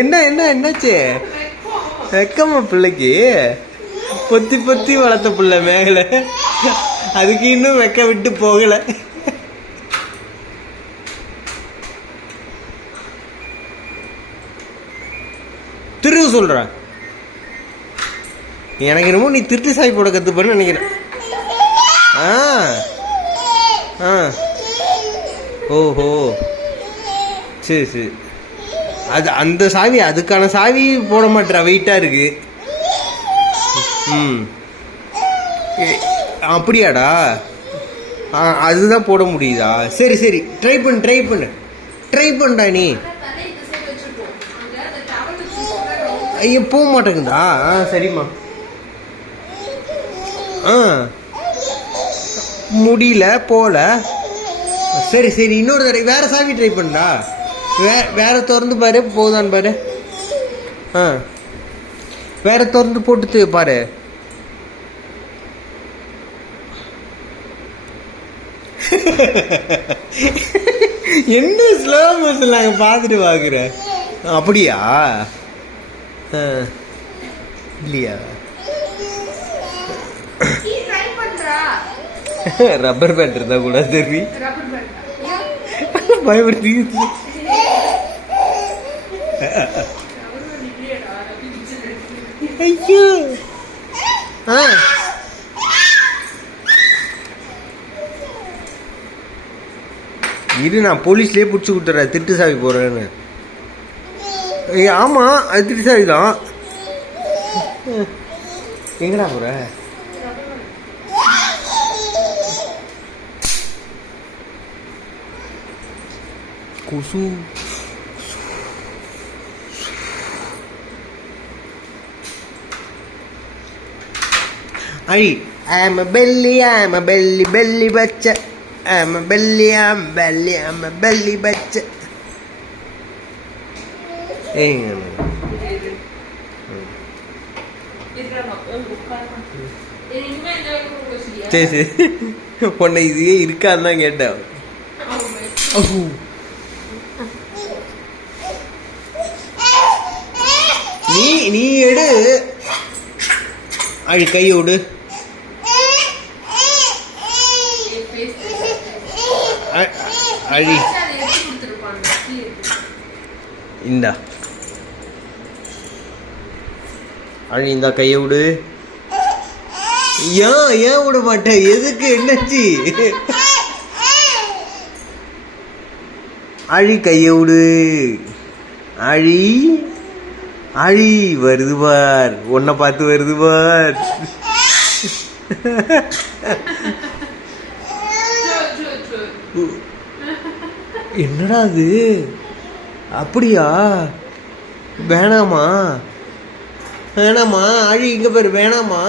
என்ன என்ன என்னாச்சு? வெக்கமா பிள்ளைக்கு? பொத்தி பொத்தி வளர்த்த பிள்ளை மேகல, அதுக்கு இன்னும் வெக்க விட்டு போகல. திரும்ப சொல்ற, எனக்கு என்னமோ நீ திருட்டு சாய் போட கத்துப்பன்னு நினைக்கிறேன். ஓஹோ, சரி சரி. அது அந்த சாவி, அதுக்கான சாவி போட மாட்டேற, வெயிட்டா இருக்கு. அப்படியாடா? அதுதான் போட முடியுதா? சரி சரி, ட்ரை பண்ணடா நீ. ஐயோ, போக மாட்டேங்குதா? சரிம்மா. முடியல, போல. சரி சரி, இன்னொரு தடவை வேற சாவி ட்ரை பண்ணா. வேற திறந்து பாரு, போதான்னு பாரு. வேற திறந்து போட்டு பாரு. என்ன ஸ்லோ மோஷன் நாங்க பாத்துட்டு பாக்குற? அப்படியா? இல்லையா? ரப்பர் பேண்ட் இருந்தா கூட சரி. பயப்படுத்தி ஐயோ. இரு, நான் போலீஸ்லயே பிடிச்சி கொடுத்துறேன் திருட்டு சாவி போறேன்னு. ஆமா, அது திருட்டு சாவி தான். எங்கடா போற? குசு. I'm a belly butcher. I'm a belly butcher. சரி சரி, உன்னை இதுவே இருக்கான்னு தான் கேட்டேன். நீ எடு. அழி, கையை விடு. அழி, இந்தா அழி, இந்த கையை விடு. ஏன் விட மாட்டேன்? எதுக்கு? என்னாச்சு? அழி, கையை விடு. அழி, வருது பார், உன்னை பார்த்து வருது பார். என்னடா அது? அப்படியா? வேணாமா? அழி, இங்க பாரு. வேணாமா?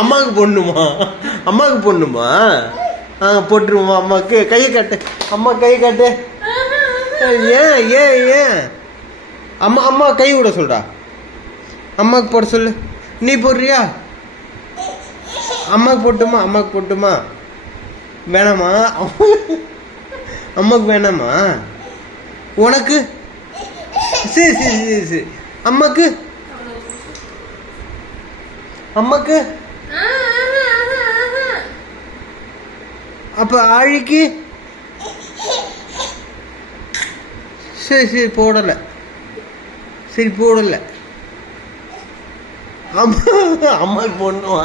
அம்மாவுக்கு பொண்ணுமா? போட்டுருமா? அம்மாவுக்கு கையை காட்டு. அம்மா கையை காட்டு. ஏன் அம்மா கை விட சொல்றா. அம்மாவுக்கு போட சொல்லு. நீ போடுறியா? அம்மாவுக்கு போட்டுமா? வேணாமா? அம்மாவுக்கு வேணாமா? உனக்கு? சரி. அம்மாக்கு அப்ப ஆழிக்கு? சரி போடல. அம்மாக்கு போடணுமா?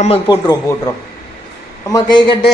அம்மாக்கு போட்டுரும். அம்மா கை கட்டு.